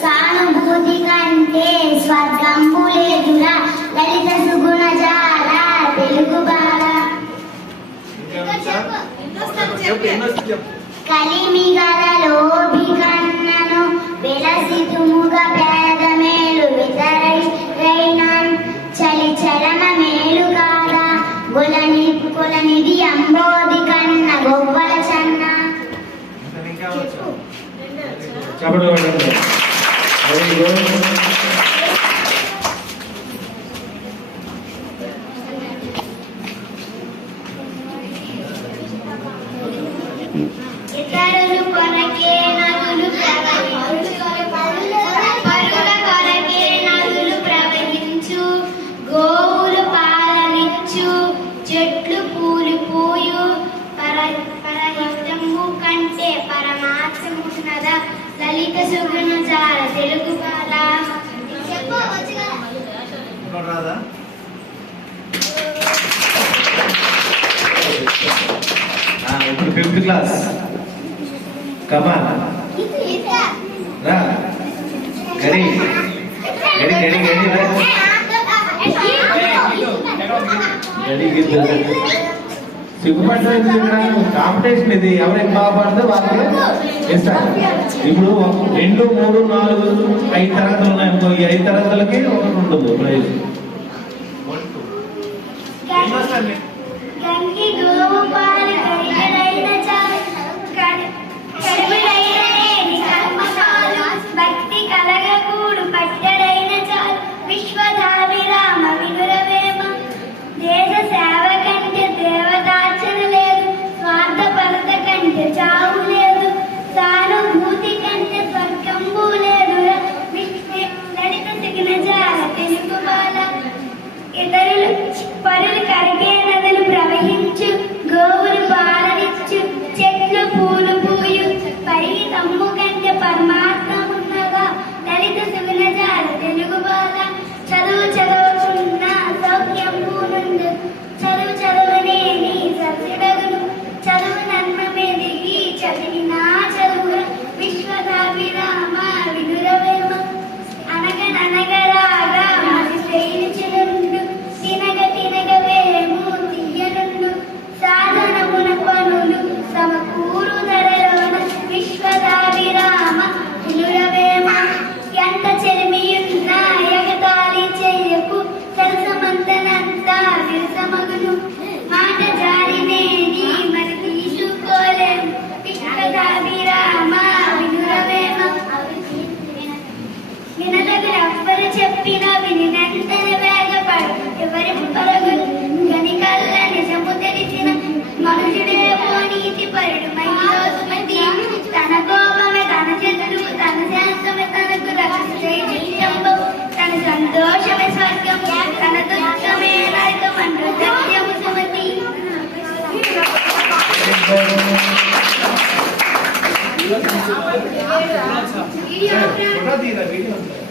సానుభూతి కంటే స్వర్గంబు లేదురా లలిత సుగుణ జాల తెలుగు బాల. చెప్పు పాలనిచ్చు. చెట్లు పూలు పూయు. పర లలిత సుగుణ జాల తెలుగు రాదా? ఇప్పుడు ఫిఫ్త్ క్లాస్ కమాన్ రా. గడి గడి గడి గడి రా గడి సిగ్గుపడలేదు కాంపిటీషన్ ఇది ఎవరికి బాగా పడితే వాళ్ళకి ఇస్తారు ఇప్పుడు రెండు మూడు నాలుగు ఐదు తరగతులు ఉన్నాయి అనుకో ఈ ఐదు తరగతులకి ఒకటి ఉండదు ప్రైజ్ వన్ టూ Gracias, చెప్పినా వినినంతనే వేగపడు ఎవరి పరుగులు కళ్ళ నిజము తెలిసిన మనుషుడే పోనీతి పరుడు మహిళోసుమతి తన కోపమే తన చెట్టు తన శాంతమే తనకు రక్షణ చేయించంబు తన సంతోషమే స్వర్గం తన దుఃఖమే నరకం అంటూ సత్యము సుమతి ఫోటో వీడియో